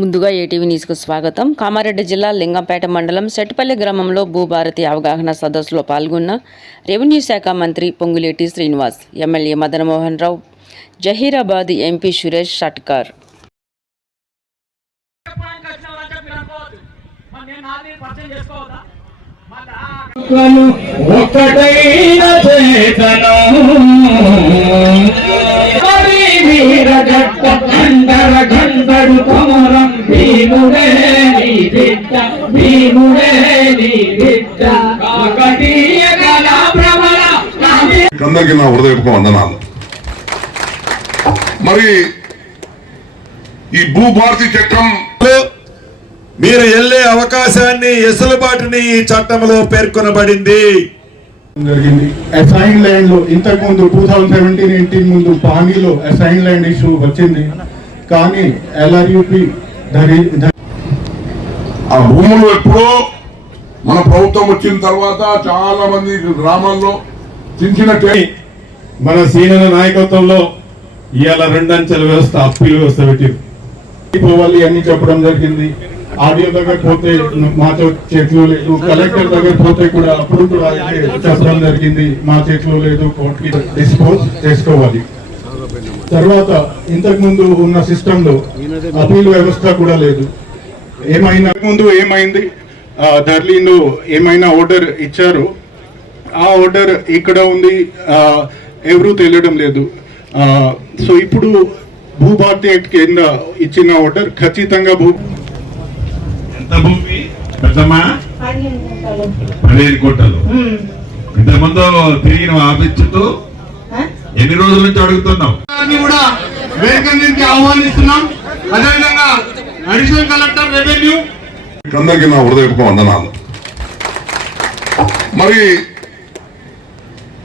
ముందుగా ఏటీవీ న్యూస్కు స్వాగతం. కామారెడ్డి జిల్లా లింగంపేట మండలం సెట్టిపల్లి గ్రామంలో భూభారతి అవగాహన సదస్సులో పాల్గొన్న రెవెన్యూ శాఖ మంత్రి పొంగులేటి శ్రీనివాస్, ఎమ్మెల్యే మదనమోహన్ రావు, జహీరాబాద్ ఎంపీ సురేష్ షట్కర్. అందరికీ నా హృదయపూర్వక వందనాలు. మరి ఈ భూభారతి చట్టం మీరు వెళ్లే అవకాశాన్ని ఎసులుబాటుని ఈ చట్టంలో పేర్కొనబడింది. జరిగింది అసైన్ ల్యాండ్ లో ఇంతకు ముందు 2017-18 ముందు పానీలో అసైన్ ల్యాండ్ ఇష్యూ వచ్చింది. కానీ LRUP ఆ భూములు ఎప్పుడో మన ప్రభుత్వం వచ్చిన తర్వాత చాలా మంది గ్రామాల్లో చిన్న మన సీనియర్ నాయకత్వంలో ఇవాళ 2 అంచెల వ్యవస్థ అప్పీల్ వ్యవస్థ పోవాలి అని చెప్పడం జరిగింది. ఆడియో దగ్గర పోతే మా చేతిలో లేదు, కలెక్టర్ దగ్గర పోతే కూడా అప్పుడు కూడా చెప్పడం జరిగింది మా చేతిలో లేదు, కోర్టుకి డిస్పోజ్ చేసుకోవాలి. తర్వాత ఇంతకు ముందు ఉన్న సిస్టమ్ లో అపీల్ వ్యవస్థ కూడా లేదు. ఏమైనా ముందు ఏమైంది, ఢిల్లీలో ఏమైనా ఆర్డర్ ఇచ్చారు, ఆ ఆర్డర్ ఇక్కడ ఉంది, ఎవరు తెలియడం లేదు. సో ఇప్పుడు భూభారతి యాక్ట్ కింద ఇచ్చిన ఆర్డర్ ఖచ్చితంగా ఎంత భూమి పెద్దమ్మా 15 కోట్ల. ఇంతకుముందు తిరిగిన ఆపించుతూ ఎన్ని రోజుల నుంచి అడుగుతున్నాం కూడా వేదిక నుంచి ఆహ్వానిస్తున్నాం. అదేవిధంగా అడిషనల్ కలెక్టర్ రెవెన్యూ అందరికీ నా హృదయపూర్వక వందనాలు. మరి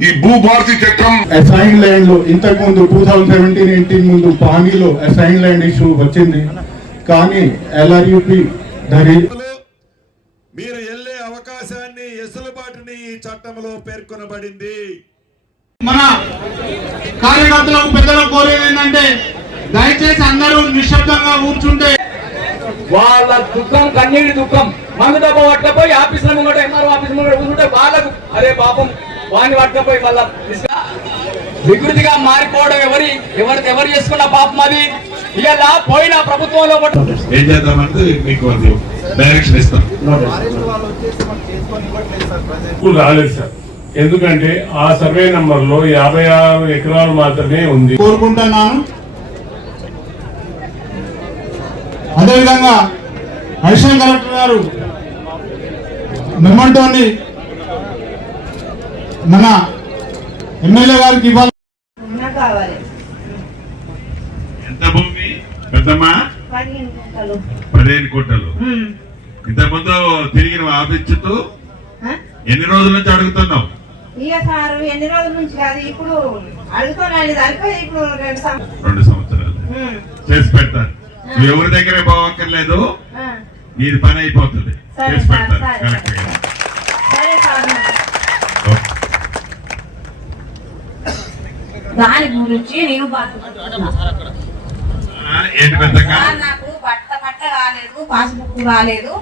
ఈ భూభారతి చట్టం అసైన్ ల్యాండ్ లో ఇంతకు ముందు 2017-18 ముందు పానీలో అసైన్ ల్యాండ్ ఇష్యూ వచ్చింది. కానీ LRUP మీరు వెళ్లే అవకాశాన్ని ఎసులుబాటుని ఈ చట్టంలో పేర్కొనబడింది. మన కార్యకర్తలకు పెద్దలకు కోరేది ఏంటంటే దయచేసి అందరూ నిశ్శబ్దంగా కూర్చుంటే వాళ్ళ దుఃఖం కన్నీటి దుఃఖం మందు డబ్బా పట్టకపోయి ఆఫీసుల ముంగట ఎంఆర్ఓ ఆఫీస్ ముంగట కూర్చుంటే వాళ్ళకు అదే పాపం వాడిని పట్టకపోయి వాళ్ళ వికృతిగా మారిపోవడం ఎవరు చేసుకున్న పాపం అది. ఇలా పోయిన ప్రభుత్వంలో ఏం చేద్దామంటే మీకు డైరెక్షన్ ఇస్తాం. రాలేదు సార్, ఎందుకంటే ఆ సర్వే నంబర్ లో 56 ఎకరాలు మాత్రమే ఉంది. కోరుకుంటున్నాను. అదేవిధంగా అడిషనల్ కలెక్టర్ గారు మెమంటోని మన ఎమ్మెల్యే గారికి ఇవ్వాలి. ఎంత భూమి పెద్దమ్మా 15 కోట్ల. ఇంతకుముందు తిరిగిన ఆపించుతూ ఎన్ని రోజుల నుంచి అడుగుతున్నాం? ఇక సార్ ఎన్ని రోజుల నుంచి కాదు, ఇప్పుడు అడుగుతున్నాను. ఇప్పుడు 2 సంవత్సరాలు చేసి పెడతారు. ఎవరి దగ్గరే పోవక్కర్లేదు, మీది పని అయిపోతుంది. చేసి పెడతారు కరెక్ట్ గా. దాని గురించి నేను ఏంటి పెద్దగా నాకు పట్ట కాలేదు, పాస్బుక్ రాలేదు.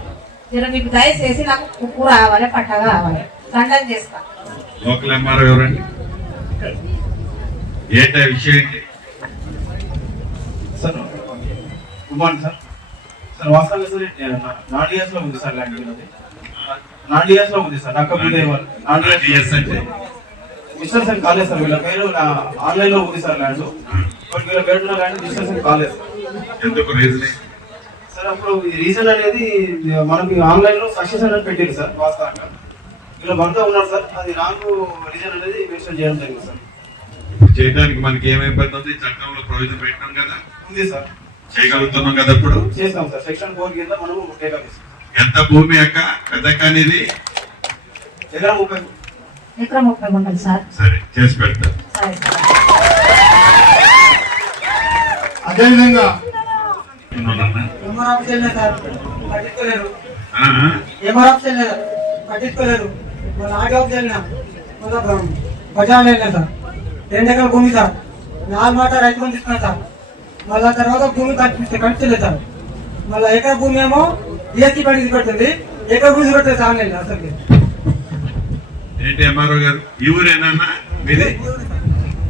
మీకు దయచేసి నాకు బుక్ రావాలి, పట్ట కావాలి. దండం చేస్తా. లోకల్ ఎంఆర్ఓ ఎవరండి? ఏంటి విషయం ఏంటి? Sir good sir. సార్ వాస్తవంగా సార్ నాడియాస్ లో ఉంది సార్, ల్యాండ్ నాడియాస్ లో ఉంది సార్. నాకు డిస్టర్షన్ కాలేదు సార్. వీళ్ళ పేరు ఆన్లైన్ లో ఉంది సార్ ల్యాండ్, బట్ వీళ్ళ పేరు ల్యాండ్ డిస్టర్షన్ కాలేదు సార్. అప్పుడు రీజన్ అనేది మనకి ఆన్లైన్ లో సక్సెస్ అనేది పెట్టింది సార్. వాస్తవంగా వీళ్ళ భర్త ఉన్నారు సార్, అది నాకు రీజన్ అనేది మెన్షన్ చేయడం జరిగింది సార్. చేయడానికి మనకి ఏమి ఇబ్బంది ఉంది? చట్టంలో ప్రొవిజన్ పెట్టినాం కదా, ఉంది సార్. చేయగలుగుతున్నాం కదా. ఇప్పుడు చేస్తాం సార్. సెక్షన్ 4 కింద మనం చేయగలుగుతాం. ఎంత భూమి అక్క పెద్దక్క అనేది? ఎకరం 30 ఉంటుంది సార్. సరే చేసి పెడతారు. అదేవిధంగా పట్టించుకోలేరు. బజార్ వెళ్ళినా సార్, 2 ఎకరాల భూమి సార్, 4 మాట రైతు బంధు ఇస్తున్నా సార్. మళ్ళా తర్వాత భూమి కట్టించలేదు సార్. మళ్ళీ ఎకర భూమి ఏమో డిఎస్సీ బయట పెడుతుంది, ఎకర భూమి పెడుతుంది ఆన్లైన్ అసలు. ఏంటి ఎంఆర్ఓ గారు ఈ ఊరేనా మీది?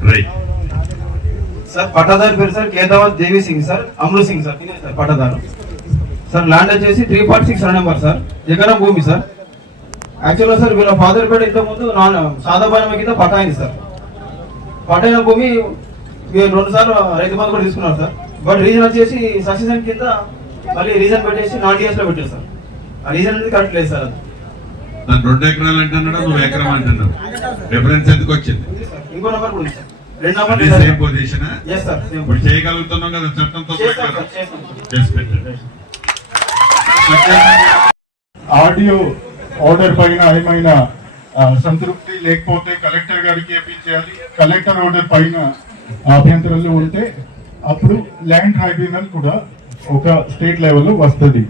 రైట్ సార్ పట్టాదారు పేరు సార్ కేదావత్ దేవి సింగ్ సార్, అమృత్ సింగ్ సార్, తినే సార్ పట్టాదారు సార్. ల్యాండ్ వచ్చేసి 346 నెంబర్ సార్, ఎకరం భూమి సార్. యాక్చువల్గా సార్ వీళ్ళ ఫాదర్ పేరు ఇంతకు ముందు సాదాబాయి కింద పట్టా అయింది సార్. పట్టైన భూమి 2 సార్లు రైతు బంధు కూడా తీసుకున్నారు సార్. బట్ రీజన్ వచ్చేసి సక్సెషన్ కింద మళ్ళీ రీజన్ పెట్టేసి నాన్ డిఎస్ లో పెట్టారు సార్. ఆ రీజన్ అనేది కరెక్ట్ లేదు సార్. అది 2 ఎకరాలు అంటున్నాడు, నువ్వు ఎకరం అంటున్నావు. డిఫరెన్స్ ఎందుకు వచ్చింది? ఇంకో నెంబర్ కూడా ఉంది sir, 2 number same position. Yes sir, ఇప్పుడు చేయగలుగుతున్నాం కదా చట్టంతో ప్రకారం. చేసి పెట్టండి. ఆడియో ఆర్డర్ పైన ఏమైనా సంతృప్తి లేకపోతే కలెక్టర్ గారికి అప్పీల్ చేయాలి. కలెక్టర్ ఆర్డర్ పైన అభ్యంతరాలు ఉంటే అప్పుడు ల్యాండ్ ట్రైబ్యునల్ కూడా ఒక స్టేట్ లెవెల్లో వస్తుంది.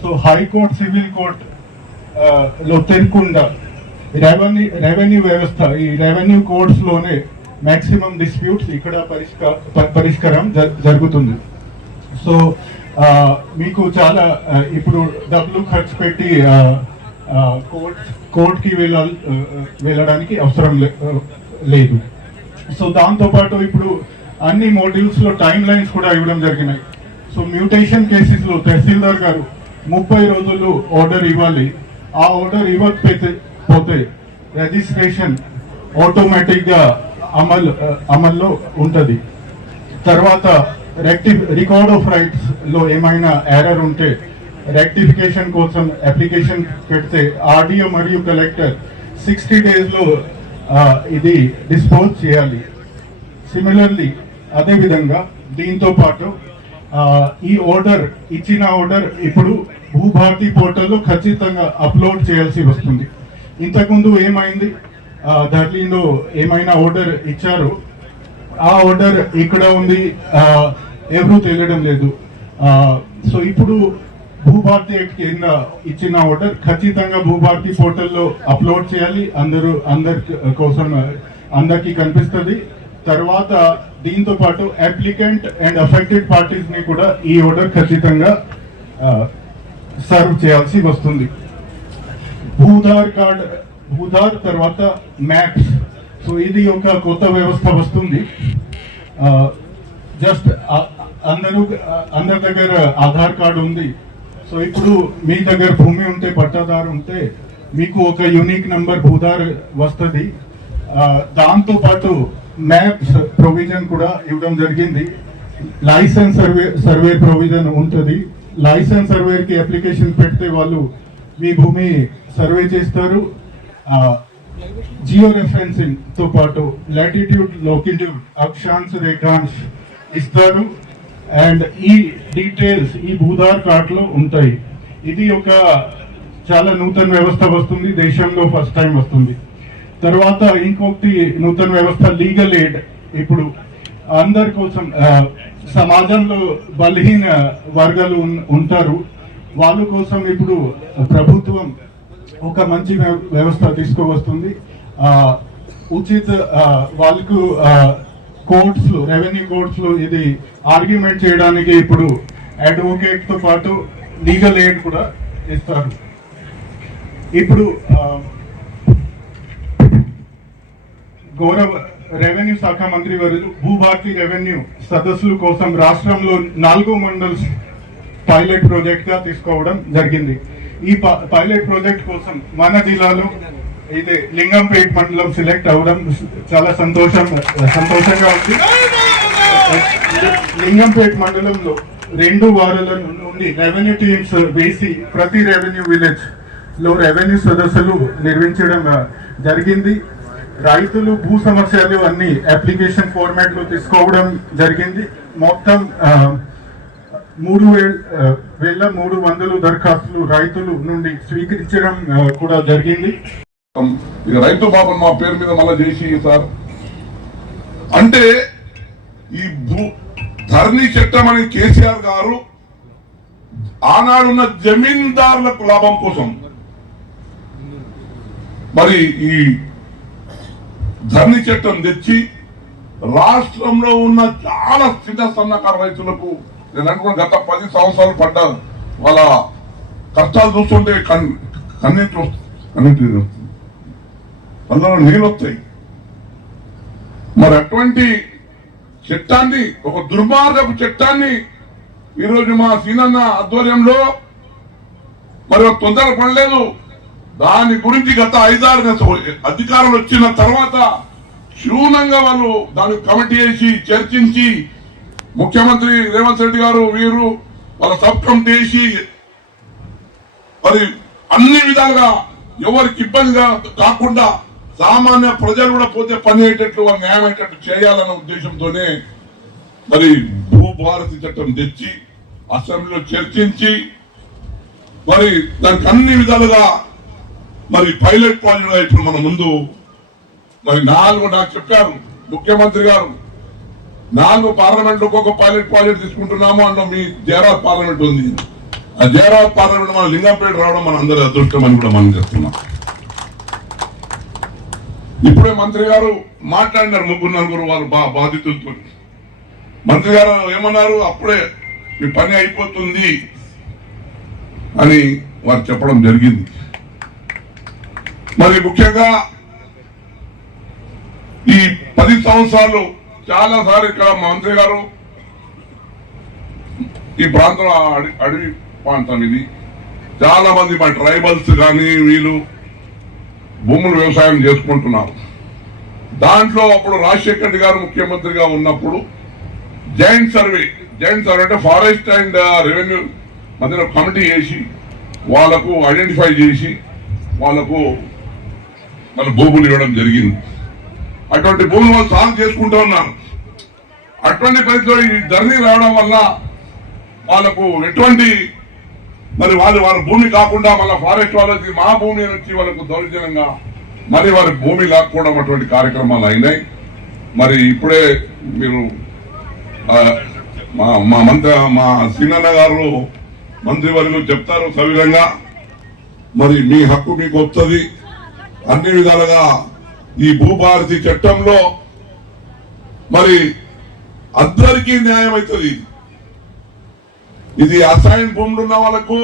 సో హైకోర్టు, సివిల్ కోర్ట్ లో తిరగకుండా రెవెన్యూ వ్యవస్థ, ఈ రెవెన్యూ కోర్ట్స్ లోనే మాక్సిమం డిస్ప్యూట్స్ ఇక్కడ పరిష్కారం జరుగుతుంది. సో మీకు చాలా ఇప్పుడు డబ్బులు ఖర్చు పెట్టి కోర్టుకి వెళ్ళడానికి అవసరం లేదు. సో దాంతో పాటు ఇప్పుడు అన్ని మోడ్యూల్స్ లో టైం లైన్స్ కూడా ఇవ్వడం జరిగినాయి. సో మ్యూటేషన్ కేసెస్ లో తహసీల్దార్ గారు 30 రోజుల్లో ఆర్డర్ ఇవ్వాలి. ఆ ఆర్డర్ ఇవ్వకపోతే రిజిస్ట్రేషన్ ఆటోమేటిక్ గా అమల్లో ఉంటది. తర్వాత రికార్డ్ ఆఫ్ రైట్స్ లో ఏమైనా ఎర్రర్ ఉంటే రెక్టిఫికేషన్ కోసం అప్లికేషన్ పెడితే ఆర్డీఓ మరియు కలెక్టర్ 60 days లో ఇది డిస్పోజ్ చేయాలి. సిమిలర్లీ అదే విధంగా దీంతో పాటు ఈ ఇచ్చిన ఆర్డర్ ఇప్పుడు భూభారతి పోర్టల్లో ఖచ్చితంగా అప్లోడ్ చేయాల్సి వస్తుంది. ఇంతకుముందు ఏమైంది, ఢిల్లీలో ఏమైనా ఆర్డర్ ఇచ్చారు, ఆ ఆర్డర్ ఇక్కడ ఉంది, ఎవరూ తెలియడం లేదు. సో ఇప్పుడు భూభారతి కింద ఇచ్చిన ఆర్డర్ ఖచ్చితంగా భూభారతి పోర్టల్లో అప్లోడ్ చేయాలి. అందరికి కనిపిస్తుంది. తర్వాత దీంతో పాటు అప్లికెంట్ అండ్ అఫెక్టెడ్ పార్టీస్ ని కూడా ఈ ఆర్డర్ ఖచ్చితంగా సర్వ్ చేయాల్సి వస్తుంది. భూధార్ తర్వాత మ్యాప్స్. సో ఇది ఒక కొత్త వ్యవస్థ వస్తుంది. జస్ట్ అందరి దగ్గర ఆధార్ కార్డు ఉంది. సో ఇప్పుడు మీ దగ్గర భూమి ఉంటే, పట్టాదారు ఉంటే మీకు ఒక యూనిక్ నంబర్ భూధార్ వస్తుంది. దాంతో పాటు మ్యాప్స్ ప్రొవిజన్ కూడా ఇవ్వడం జరిగింది. లైసెన్స్ సర్వే ప్రొవిజన్ ఉంటుంది. లైసెన్స్ సర్వేకి అప్లికేషన్ పెడితే వాళ్ళు మీ భూమి సర్వే చేస్తారు. జియో రెఫరెన్సింగ్ తో పాటు లాటిట్యూడ్, లాంగిట్యూడ్, అక్షాంశ, రేఖాంశ ఇస్తారు. అండ్ ఈ డీటెయిల్స్ ఈ భూధార్ కార్డ్ లో ఉంటాయి. ఇది ఒక చాలా నూతన వ్యవస్థ వస్తుంది, దేశంలో ఫస్ట్ టైం వస్తుంది. తర్వాత ఇంకొకటి నూతన వ్యవస్థ లీగల్ ఎయిడ్. ఇప్పుడు అందరి కోసం సమాజంలో బలహీన వర్గాలు ఉంటారు, వాళ్ళ కోసం ఇప్పుడు ప్రభుత్వం ఒక మంచి వ్యవస్థ తీసుకువస్తుంది. ఉచిత వాళ్ళకు కోర్ట్స్ లో, రెవెన్యూ కోర్ట్స్ లో ఇది ఆర్గ్యుమెంట్ చేయడానికి ఇప్పుడు అడ్వకేట్ తో పాటు లీగల్ ఎయిడ్ కూడా ఇస్తారు. ఇప్పుడు గౌరవ రెవెన్యూ శాఖ మంత్రి వర్యులు భూభారతి రెవెన్యూ సదస్సుల కోసం రాష్ట్రంలో 4 మండల్స్ పైలట్ ప్రాజెక్ట్ గా తీసుకోవడం జరిగింది. ఈ పైలట్ ప్రాజెక్ట్ కోసం మన జిల్లాలో అయితే లింగంపేట మండలం సెలెక్ట్ అవ్వడం చాలా సంతోషంగా ఉంది. లింగంపేట మండలంలో 2 వారాల నుండి రెవెన్యూ టీమ్స్ వేసి ప్రతి రెవెన్యూ విలేజ్ లో రెవెన్యూ సదస్సులు నిర్వహించడం జరిగింది. రైతులు భూ సమస్యలు అన్ని అప్లికేషన్ ఫార్మాట్ లో తీసుకోవడం జరిగింది. మొత్తం 3,300 దరఖాస్తులు రైతులు నుండి స్వీకరించడం కూడా జరిగింది. ఇక రైతు బాబు మా పేరు మీద మళ్ళా చేసి సార్ అంటే ఈ ధరణి చట్టం అని కేసీఆర్ గారు ఆనాడున్న జమీందారులకు లాభం కోసం మరి ఈ ధరణి చట్టం తెచ్చి రాష్ట్రంలో ఉన్న చాలా చిన్న సన్నకారు రైతులకు నేను అనుకున్న గత 10 సంవత్సరాలు పడ్డ వాళ్ళ కష్టాలు చూస్తుంటే కన్నీటి అందులో నీళ్ళు వస్తాయి. మరి అటువంటి చట్టాన్ని, ఒక దుర్మార్గపు చట్టాన్ని ఈరోజు మా సీనన్న ఆధ్వర్యంలో మరి తొందర పడలేదు. దాని గురించి గత 5-6 నెలలు అధికారులు వచ్చిన తర్వాత క్షుణ్ణంగా వాళ్ళు దానికి కమిటీ వేసి చర్చించి ముఖ్యమంత్రి రేవంత్ రెడ్డి గారు వీరు వాళ్ళ సబ్ కమిటీ వేసి మరి అన్ని విధాలుగా ఎవరికి ఇబ్బందిగా కాకుండా సామాన్య ప్రజలు కూడా పోతే పని అయ్యేటట్లు న్యాయం అయ్యేటట్టు చేయాలన్న ఉద్దేశంతోనే మరి భూభారతి చట్టం తెచ్చి అసెంబ్లీలో చర్చించి మరి దానికి అన్ని విధాలుగా మరి పైలట్ ప్రాజెక్టుగా ఇప్పుడు మన ముందు మరి 4 నాకు చెప్పారు ముఖ్యమంత్రి గారు, 4 పార్లమెంట్ ఒక్కొక్క పైలట్ ప్రాజెక్ట్ తీసుకుంటున్నాము. అందులో మీ జయరాబాద్ పార్లమెంట్ ఉంది. ఆ జయరాబాద్ పార్లమెంట్ మన లింగంపేట రావడం మన అందరి అదృష్టం అని కూడా మనం చెప్తున్నాం. ఇప్పుడే మంత్రి గారు మాట్లాడినారు 3-4 వారు బాధితులతో. మంత్రి గారు ఏమన్నారు, అప్పుడే మీ పని అయిపోతుంది అని వారు చెప్పడం జరిగింది. మరి ముఖ్యంగా ఈ 10 సంవత్సరాలు చాలా సార్లు ఇక్కడ మంత్రి గారు ఈ ప్రాంతంలో అడవి ప్రాంతం ఇది, చాలా మంది మా ట్రైబల్స్ కానీ వీళ్ళు భూములు వ్యవసాయం చేసుకుంటున్నారు. దాంట్లో అప్పుడు రాజశేఖర్ రెడ్డి గారు ముఖ్యమంత్రిగా ఉన్నప్పుడు జాయింట్ సర్వే అంటే ఫారెస్ట్ అండ్ రెవెన్యూ మధ్యలో కమిటీ చేసి వాళ్లకు ఐడెంటిఫై చేసి వాళ్లకు మన భూములు ఇవ్వడం జరిగింది. అటువంటి భూములు వాళ్ళు సాగు చేసుకుంటూ ఉన్నారు. అటువంటి పరిస్థితిలో ఈ ధరణి రావడం వల్ల వాళ్ళకు ఎటువంటి మరి వాళ్ళ భూమి కాకుండా మళ్ళీ ఫారెస్ట్ వాళ్ళకి మా భూమి నుంచి వాళ్ళకు దౌర్జన్యంగా మరి వారి భూమి లాక్కోవడం అటువంటి కార్యక్రమాలు అయినాయి. మరి ఇప్పుడే మీరు మా సీనన్న గారు మంత్రివర్గం చెప్తారు సవిధంగా, మరి మీ హక్కు మీకు వస్తుంది. అన్ని విధాలుగా ఈ భూభారతి చట్టంలో మరి అందరికీ న్యాయం అవుతుంది. ఇది అసైన్ భూములు ఉన్న వాళ్ళకు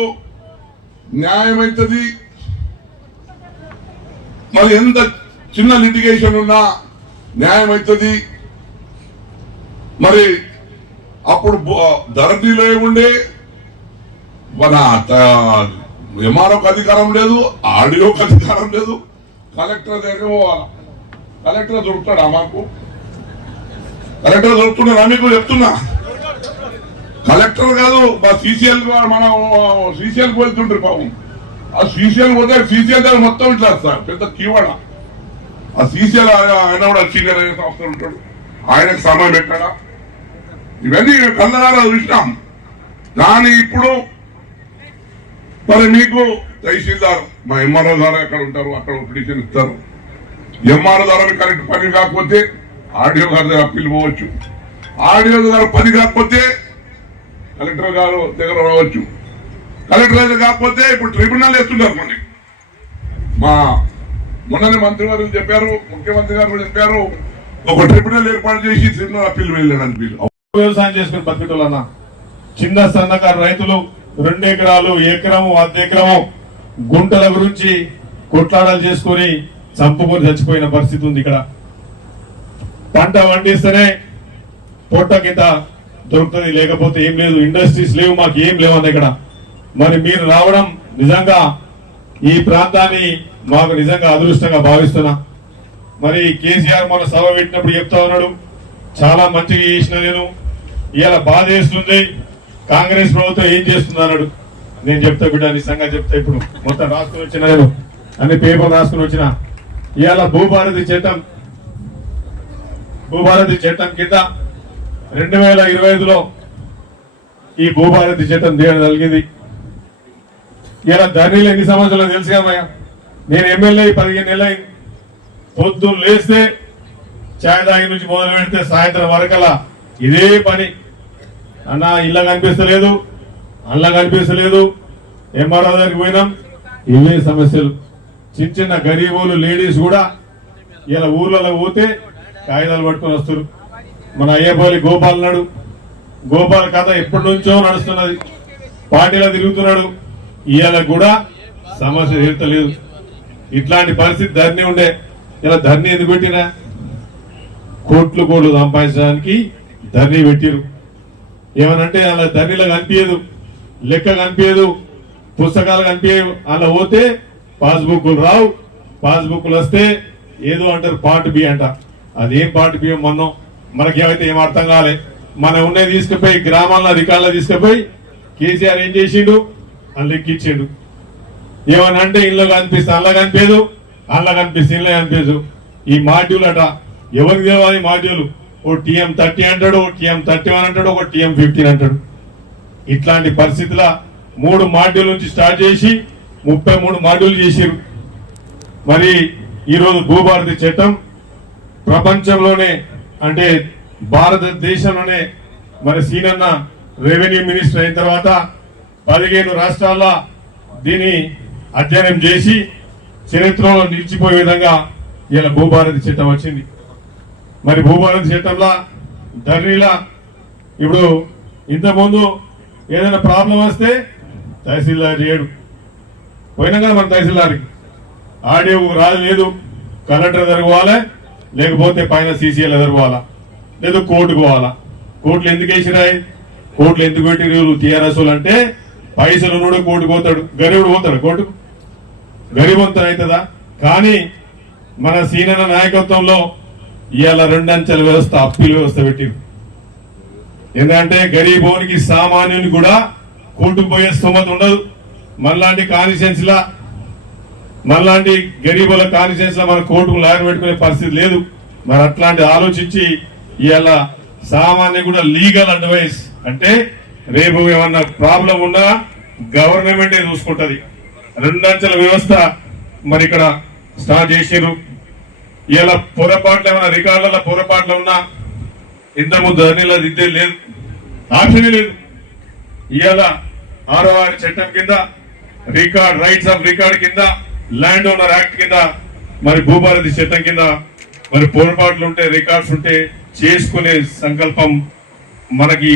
న్యాయం అవుతుంది. మరి ఎంత చిన్న లిటిగేషన్ ఉన్నా న్యాయం అవుతుంది. మరి అప్పుడు ధరణిలో ఉండే మన ఎంఆర్ఓకి అధికారం లేదు, ఆడియోకి అధికారం లేదు. కలెక్టర్ దగ్గర పోవాలా, కలెక్టర్ దొరుకుతాడా మాకు? కలెక్టర్ దొరుకుతున్నారా మీకు చెప్తున్నా? కలెక్టర్ కాదు, మా సీసీఎల్ మనం సీసీఎల్కి వెళ్తుంటారు పాపం. ఆ సీసీఎల్ పోతే సీసీఎల్ దగ్గర మొత్తం ఇట్లా సార్ పెద్ద కీవాడ. ఆ సీసీఎల్ ఆయన కూడా సీనియర్ అయ్యే సంస్థలు ఉంటాడు, ఆయనకు సమయం పెట్టాడా? ఇవన్నీ కళ్ళదారా చూసినాం. కానీ ఇప్పుడు మరి మీకు తహసీల్దార్ మా ఎంఆర్ఓ ద్వారా ఎక్కడ ఉంటారు అక్కడ పిటిషన్ ఇస్తారు. ఎంఆర్ఓ ద్వారా కరెక్ట్ పని కాకపోతే ఆడియో గారి దగ్గర అప్పీల్ పోవచ్చు. ఆడియో గారు పని కాకపోతే కలెక్టర్ గారు దగ్గర రావచ్చు. కలెక్టర్ దగ్గర కాకపోతే ఇప్పుడు ట్రిబ్యునల్ వేస్తున్నారు. మనకి మా మొన్ననే మంత్రి గారు చెప్పారు, ముఖ్యమంత్రి గారు కూడా చెప్పారు, ఒక ట్రిబ్యునల్ ఏర్పాటు చేసి ట్రిబ్యునల్ అప్పీల్ వెళ్ళడానికి వీలు. వ్యవసాయం చేసుకుని బతుకుతున్నా చిన్న సన్నకారు రైతులు 2 ఎకరాలు, ఎకరము, 1/2 ఎకరము గుంటల గురించి కొట్లాడాలు చేసుకుని చంపుకొని చచ్చిపోయిన పరిస్థితి ఉంది. ఇక్కడ పంట పండిస్తేనే పొట్ట కింద దొరుకుతుంది, లేకపోతే ఏం లేదు. ఇండస్ట్రీస్ లేవు, మాకు ఏం లేవు అన్న ఇక్కడ. మరి మీరు రావడం నిజంగా ఈ ప్రాంతాన్ని మాకు నిజంగా అదృష్టంగా భావిస్తున్నా. మరి కేసీఆర్ మన సభ పెట్టినప్పుడు చెప్తా ఉన్నాడు, చాలా మంచిగా చేసిన నేను, ఇలా బాధ చేస్తుంది కాంగ్రెస్ ప్రభుత్వం ఏం చేస్తుంది అన్నాడు. నేను చెప్తా బిడ్డ, నిజంగా చెప్తా. ఇప్పుడు మొత్తం రాసుకుని వచ్చిన, నేను అన్ని పేపర్ రాసుకుని వచ్చిన. ఇవాళ భూభారతి చట్టం కింద 2025లో ఈ భూభారతి చట్టం తీయడం జరిగింది. ఇలా ధరణిలో ఎన్ని సంవత్సరాలు తెలుసు కదమ్మా. నేను ఎమ్మెల్యే 15 నెలలు అయింది. పొద్దున్న లేస్తే చాయ్ తాగి నుంచి మొదలు పెడితే సాయంత్రం వరకల్లా ఇదే పని. అన్న ఇళ్ళ కనిపిస్తలేదు, అల్ల కనిపిస్తలేదు, ఎంఆర్ఓ దగ్గరికి పోయినాం, ఇవే సమస్యలు. చిన్న గరీబులు లేడీస్ కూడా ఇలా ఊర్లలో పోతే కాగితాలు పట్టుకొని వస్తారు. మన అయ్యపల్లి గోపాల్ నాడు గోపాల్ కథ ఎప్పటి నుంచో నడుస్తున్నది, పార్టీలో తిరుగుతున్నాడు. ఇవాళ కూడా సమస్య తీర్తలేదు. ఇట్లాంటి పరిస్థితి ధర్నీ ఉండే. ఇలా ధర్నీ ఎందుకు పెట్టినా? కోట్లు సంపాదించడానికి ధర్నీ పెట్టిరు. ఏమనంటే అలా ధర్నీలో కనిపించదు, లెక్క కనిపించదు, పుస్తకాలు కనిపించవు. అలా పోతే పాస్బుక్లు రావు. పాస్బుక్లు వస్తే ఏదో అంటారు పార్ట్ బి అంట. అదేం పార్ట్ బి మొన్న మనకేమైతే ఏం అర్థం కాలే. మనం ఉన్నది తీసుకుపోయి గ్రామాల్లో రికార్డులో తీసుకుపోయి కేసీఆర్ ఏం చేసిండు, అని లెక్కిచ్చిండు. ఏమనంటే ఇళ్ళలో కనిపిస్తే అలా కనిపించదు, అలా కనిపిస్తే ఇళ్ళ కనిపించదు. ఈ మాడ్యూల్ అట ఎవరికి తెలియాలి? మాడ్యూల్ ఓ TM30 అంటాడు, ఓ TM31 అంటాడు, ఒక TM15 అంటాడు. ఇట్లాంటి పరిస్థితుల 3 మాడ్యూల్ నుంచి స్టార్ట్ చేసి 33 మాడ్యూల్ చేసిరు. మరి ఈరోజు భూభారతి చట్టం ప్రపంచంలోనే అంటే భారతదేశంలోనే మరి సీనన్న రెవెన్యూ మినిస్టర్ అయిన తర్వాత 15 రాష్ట్రాల్లో దీన్ని అధ్యయనం చేసి చరిత్రలో నిలిచిపోయే విధంగా ఇలా భూభారతి చట్టం వచ్చింది. మరి భూభారతి చట్టంలో ధరణిలా ఇప్పుడు ఇంతకుముందు ఏదైనా ప్రాబ్లం వస్తే తహసీల్దార్ చేయడు. పోయినా కదా మన తహసీల్దార్కి ఆడియో రాలేదు, కలెక్టర్ దగ్గరకు పోవాలి, లేకపోతే పైన CCL దగ్గరకు పోవాలా, లేదు కోర్టుకు పోవాలా. కోర్టులు ఎందుకు వేసిరాయి? కోర్టులు ఎందుకు పెట్టి TRS అంటే పైసలు కూడా కోర్టుకు పోతాడు, గరీబుడు పోతాడు కోర్టుకు? గరీబంతం అవుతుందా? కానీ మన సీనన్న నాయకత్వంలో ఇవాళ 2 అంచెల వ్యవస్థ, అప్పీల్ వ్యవస్థ పెట్టింది. ఎందుకంటే గరీబోనికి సామాన్యుని కూడా కోర్టుకు పోయే స్తోమత ఉండదు. మనలాంటి కాన్స్టిట్యున్సీలా, మనలాంటి గరీబుల కాన్స్టిట్యున్సీలా మన కోర్టుకు లాయర్ పెట్టుకునే పరిస్థితి లేదు. మరి అట్లాంటి ఆలోచించి ఇవాళ సామాన్య కూడా లీగల్ అడ్వైస్ అంటే రేపు ఏమన్నా ప్రాబ్లం ఉన్నా గవర్నమెంటే చూసుకుంటది. 2 అంచెల వ్యవస్థ మరి ఇక్కడ స్టార్ట్ చేసారు. ఇలా పొరపాట్లు ఏమైనా రికార్డుల పొరపాట్లు ఉన్నా ఇంతకుముందు ధరణిలో దిద్దే లేదు, ఆప్షన్ లేదు. ఇవాళ 6వ చట్టం కింద రికార్డ్ రైట్స్ ఆఫ్ రికార్డ్ కింద ల్యాండ్ ఓనర్ యాక్ట్ కింద మరి భూభారతి చట్టం కింద మరి పొరపాట్లు ఉంటే రికార్డ్స్ ఉంటే చేసుకునే సంకల్పం మనకి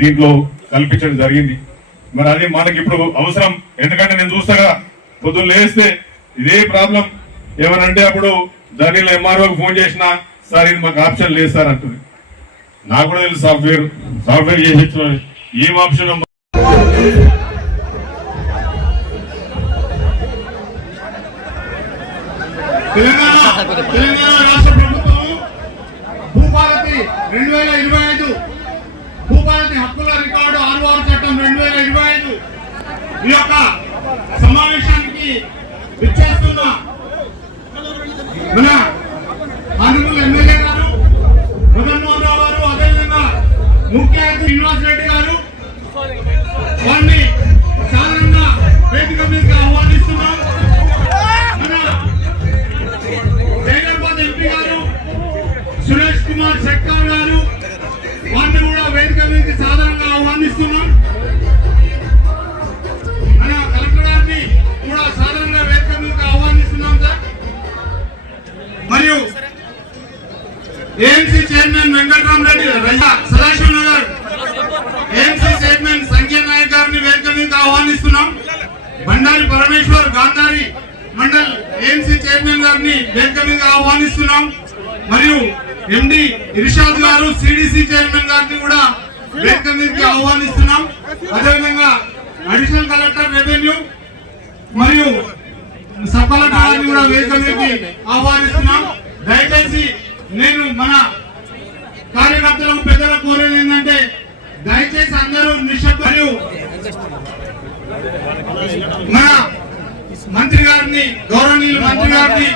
దీంట్లో కల్పించడం జరిగింది. మరి అది మనకి ఇప్పుడు అవసరం. ఎందుకంటే నేను చూస్తాగా పొద్దున్న లేస్తే ఇదే ప్రాబ్లం. ఏమనంటే అప్పుడు దానిలో MROకి ఫోన్ చేసినా సార్ ఇది మాకు ఆప్షన్ లేదు సార్ అంటుంది. నాకు కూడా తెలుసు సాఫ్ట్వేర్ చేసి ఏం ఆప్షన్ తెలంగాణ రాష్ట్ర ప్రభుత్వం భూభారతి 2025 భూభారతి హక్కుల రికార్డు 6వ చట్టం 2025 ఈ యొక్క సమావేశానికి విచ్చేస్తున్న మన ఆనరబుల్ ఎమ్మెల్యే గారు మదన్మోహన్ రావు గారు, అదేవిధంగా ముఖ్య అతిథి శ్రీనివాస్ రెడ్డి గారు, వారిని సాధారణంగా వేదిక మీదకి ఆహ్వానిస్తున్నాం. మన జైరాబాద్ ఎంపీ గారు సురేష్ కుమార్ శెట్కర్ గారు, వారిని కూడా వేదిక మీదకి సాధారణంగా ఆహ్వానిస్తున్నాం. మన కలెక్టర్ గారిని కూడా సాధారణంగా వేదిక మీదకి ఆహ్వానిస్తున్నాం సార్. మరియు AMC chairman Venkataramareddy Sadashiva Nagar, AMC chairman Sankhya Nayak గారిని వేదిక మీదకి ఆహ్వానిస్తున్నాం. బండారి పరమేశ్వర్ గాంధారి మండల్ AMC చైర్మన్ గారిని వేదిక మీదకి ఆహ్వానిస్తున్నాం. మరియు MD ఇర్షాద్ గారు CDC చైర్మన్ గారిని కూడా వేదిక మీదకి ఆహ్వానిస్తున్నాం. అదేవిధంగా అడిషనల్ కలెక్టర్ రెవెన్యూ మరియు సబ్ కలెక్టర్ గారిని కూడా వేదిక మీదకి ఆహ్వానిస్తున్నాం. దయచేసి నేను మన కార్యకర్తలకు పెద్దలకు కోరేది ఏంటంటే దయచేసి అందరూ నిశ్శబ్దం. మన మంత్రి గారిని, గౌరవనీయులు మంత్రి గారిని